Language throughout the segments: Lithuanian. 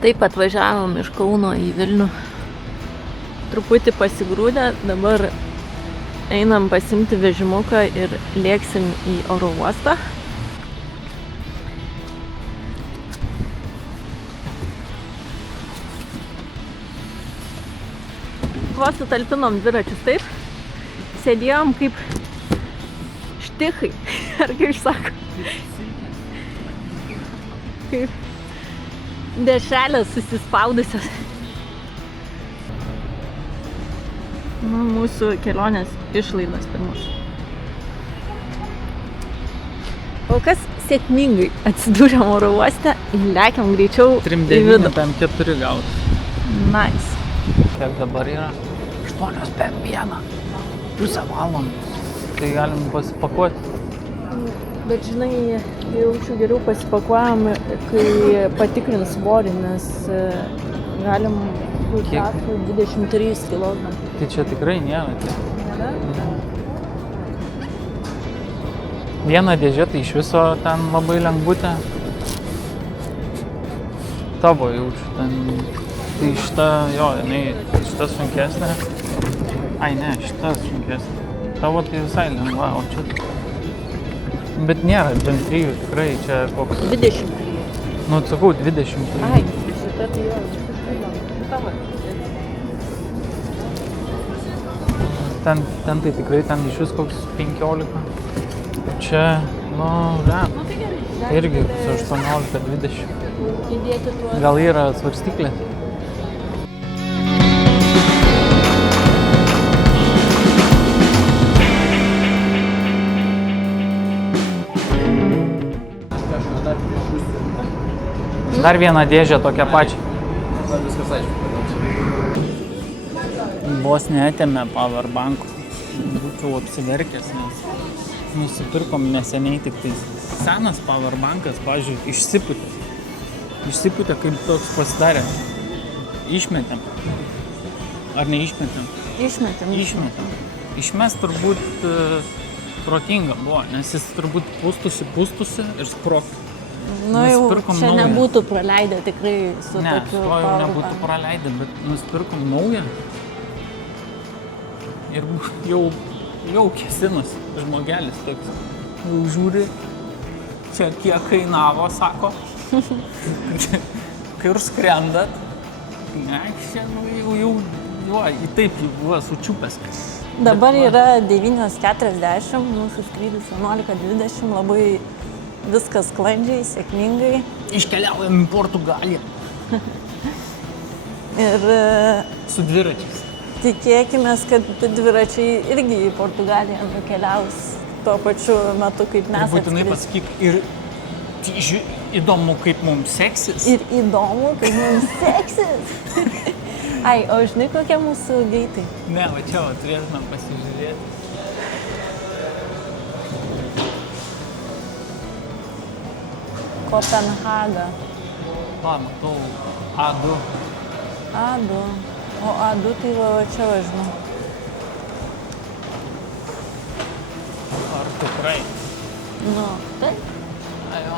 Taip atvažiavom iš Kauno į Vilnių. Truputį pasigrūdę, dabar einam pasimti vežimuką ir lėksim į oro uostą. Vos sutalpinom dviračius, taip? Sėdėjom kaip štichai, ar kaip sako? Kaip dešrelės susispaudusios. Mūsų kelionės išlaidos pirmus. Kol kas sėkmingai atsidūrėm oro uoste ir lekiam greičiau į vidų. 3,9 4 gauti. Nice. Kiek dabar yra? 8:01. Pusę valandos. Tai galim pasipakuoti. Bet žinai, jaučiu geriau pasipakuojam, kai patikrins svorį, nes galim 23 kg. Tai čia tikrai nėra. Viena dėžė tai iš viso ten labai lengvutė. Tavo jaučiu ten. Tai šita, jo, šita sunkesnė. Ai ne, šita sunkesnė. Tavo tai visai lengva, o čia... Bet nėra, bent 3 tikrai, čia koks... 23. Nu, sakau, 23. Ai, šita tai jo, tavo. Ten tai tikrai, ten iš vis koks 15. Čia, nu, Nu tai gerai. irgi 18-20. Įdėti tuos... Gal yra svarstyklė? Dar vieną dėžę tokią pačią. Viskas aišku. Vos neatėmė powerbankų. Būčiau apsiverkęs, nes nusipirkom neseniai tik tai senas powerbankas, pavyzdžiui, išsipūtė. Išsipūtė, kaip toks pasidarė. Išmetėm. Ar neišmetėm? Išmetėm. Išmes turbūt protinga buvo, nes jis turbūt pūstusi ir sprogtų. Nu jau čia naują. nebūtų praleidę tikrai su Ne, tokiu to jau nebūtų praleidę, bet nusipirkom naują. Ir jau kėsinas žmogelis toks. Jau žiūri, čia kiek kainavo, sako. Kai ir skrendat. Ne, čia jau į taip buvo sučiupęs. Dabar yra 9:40, mūsų skrydis 11:20, labai viskas sklandžiai, sėkmingai. Iškeliaujam į Portugaliją. Ir Su dviračiais. tikėkimės, kad dviračiai irgi į Portugaliją nukeliaus tuo pačiu metu, kaip mes Ir būtinai atskris. pasakyk, ir įdomu, kaip mums seksis. Ir įdomu, kaip mums seksis. Ai, o žinai, kokie mūsų greitai? Ne, va čia turėtume pasižiūrėti. Kopenhaga. Va, matau A2. A2. O A2 tai va čia važinu. Ar tikrai? Nu, taip. Ajo.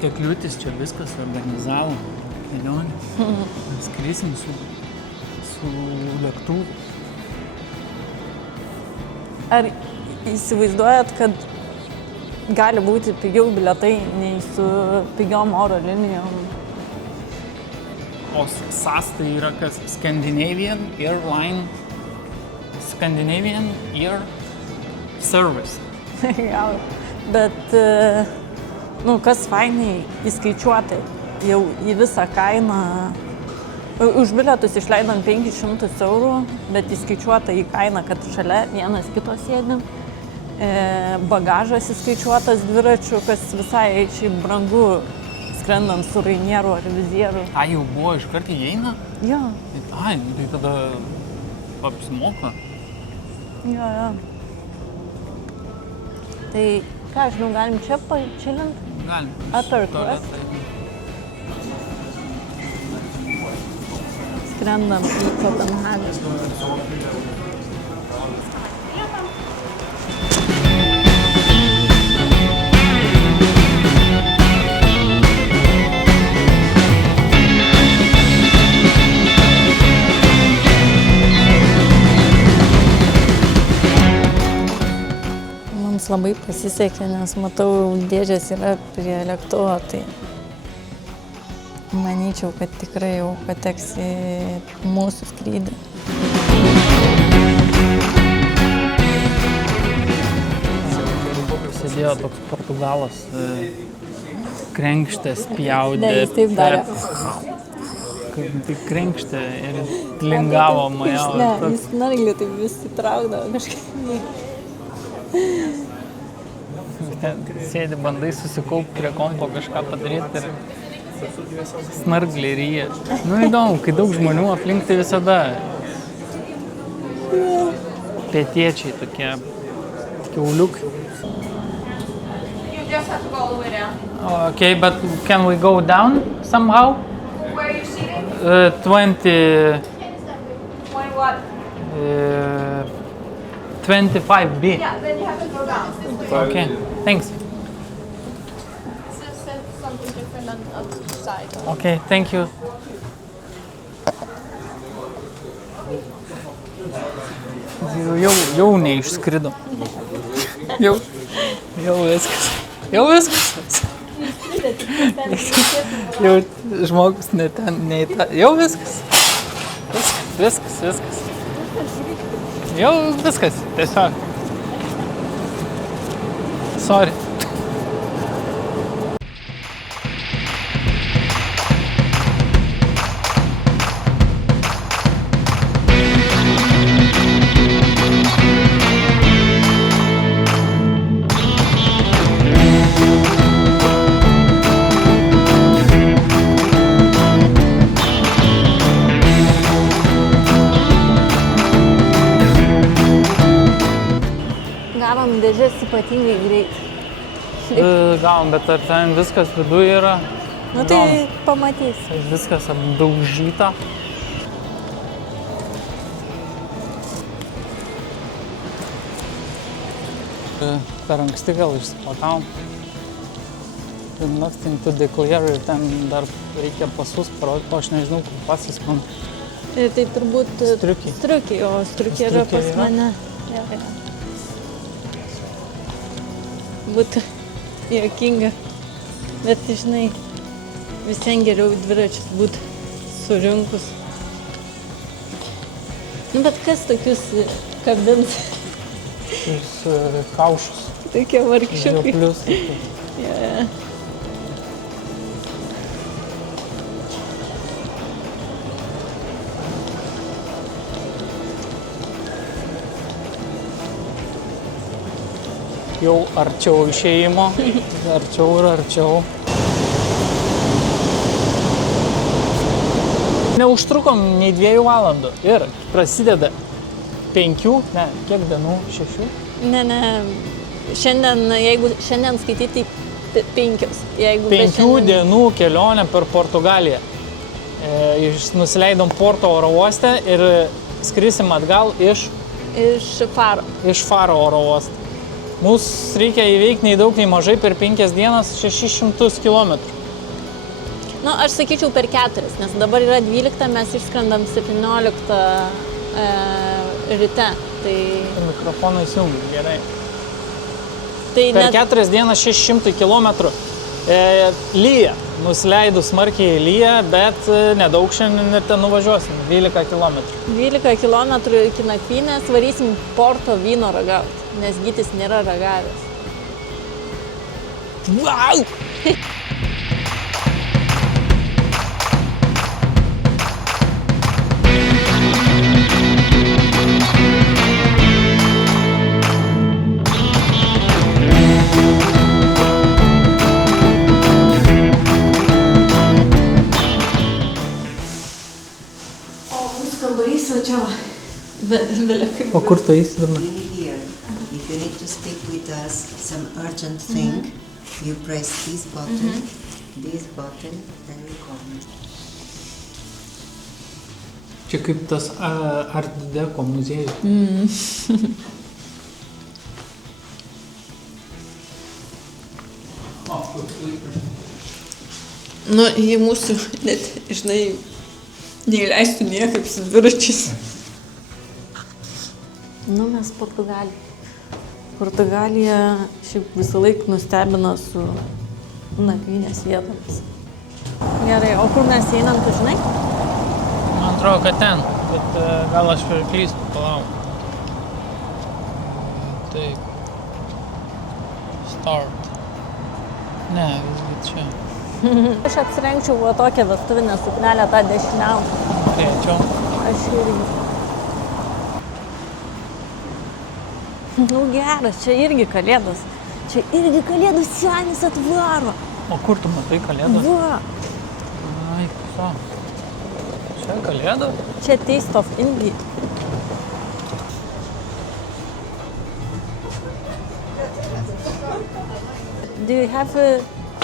Kiek liūtis čia viskas organizavo kelionę. Skrisim su lėktuvu. Ar įsivaizduojat, kad gali būti pigiau bilietai nei su pigiom oro linijom? O SAS tai yra kas? Scandinavian Air Service. Gal. Bet, kas fainai įskaičiuoti jau į visą kainą. Už bilietus išleidom 500 €, bet įskaičiuota į kainą, kad šalia vienas kito sėdim. Bagažas įskaičiuotas dviračių, kas visai šiaip brangu skrendant su Rainieru ar Vizieru. Ai, jau buvo iškart įeina? Jo. Ai, tai tada apsimoka. Jo. Tai ką, žinau, galim čia pačilint? Galim. Upper class. Skrendam į Kopenhagą. mums labai pasisekė, nes matau, dėžės yra prie lėktuvo, tai manyčiau, kad tikrai jau pateks į mūsų skrydį. Sėdėjo toks portugalas, krenkštę spjaudė. Ne, jis taip darė. Tai krenkštė ir lingavo mane. Ne, jis narglį taip vis įtraukdavo kažkaip. Sėdi, bandai susikaupti prie kompo kažką padaryti ir snarglį ryja. Nu įdomu, kai daug žmonių aplink, tai visada pietiečiai tokie kiauliukai. You just have to go all the way down. Okay, but can we go down somehow? Where are you seated? 20... 20 what? 25B. Yeah, then you have to go down. Okay, thanks. This says something different on the side. Okay, thank you. Jau neišskrido. Jau viskas. Jau viskas. Jau žmogus ne ten, ne į tą. Jau viskas. Viskas. Jau viskas, tiesiog. Sorry. Gavom dėžės ypatingai greit. Gavom, bet ar ten viskas viduje yra? Nu tai pamatysi. Viskas apdaužyta. Per anksti gal išsiplakavom. Nothing to declare ir ten dar reikia pasus parodyti, o aš nežinau, kur pasas man. Ir tai turbūt Striukiai, o striukė yra pas mane. Ja. Būtų juokinga, bet žinai, visiems geriau dviračius būtų surinkus. Nu, bet kas tokius kabins? Kaušus. Tokie vargšiukai. Plius. Ja. Jau arčiau išėjimo, arčiau ir arčiau. Neužtrukom nei 2 valandų ir prasideda 5, ne, kiek dienų, 6? Ne, jeigu šiandien skaityti, tai 5. 5 dienų kelionę per Portugaliją. Nusileidom Porto oro uoste ir skrisim atgal iš Faro oro uoste. Mūsų reikia įveikti nei daug, nei mažai per 5 dienas 600 km. Nu, aš sakyčiau per 4, nes dabar yra 12, mes išskrendam 17 ryte. Tai... Mikrofoną įsijungiu, gerai. Tai per 4 dienas 600 km. Lyja. Nusileidus smarkiai lyja, bet nedaug šiandien ir ten nuvažiuosim. 12 km. 12 km iki nakvynės varysim Porto vyno ragauti, nes Gytis nėra ragavęs. Wow! O kur tu eisi dabar? If you need to speak with us some urgent thing, you press this button, and you come. Čia kaip tas Art Deco muziejus. Nu, jį mūsų net, žinai, neįleistų niekaip su dviračiais. Nu, mes Portugalijai. Portugalija šiaip visą laiką nustebina su nakvynės vietomis. Gerai, o kur mes einam, tu žinai? Man atrodo, kad ten, bet gal aš klystu, palauk. Taip. Start. Ne, visgi čia. Aš apsirengčiau va tokią vestuvinę suknelę, tą dešiniausią. Norėčiau. Aš irgi. Nu geras, čia irgi kalėdos. Čia irgi kalėdų senis atvaro. O kur tu matai kalėdą? Va, Ai, ką? Čia kalėda? čia Taste of India. Do you have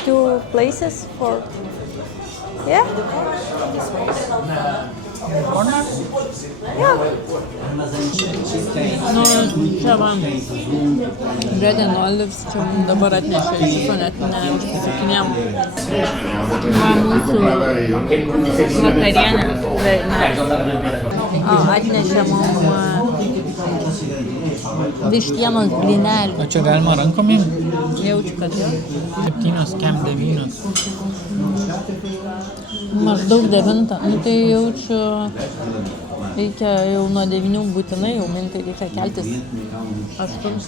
two places for... Yeah? Yeah. Nu, čia man Bread and Olives, čia mums dabar atnešė, iš viso net neužsisakinėjom. Va mūsų vakarienė, atnešė mums vištienos blynelių. O čia galima rankom imti? Jaučiu, kad jau. 7, kem 9. Maždaug 9. Nu tai jaučiu, reikia jau nuo 9 būtinai, jau mintai reikia keltis 8.